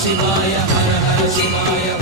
Shivaya, Hara Hara Shivaya.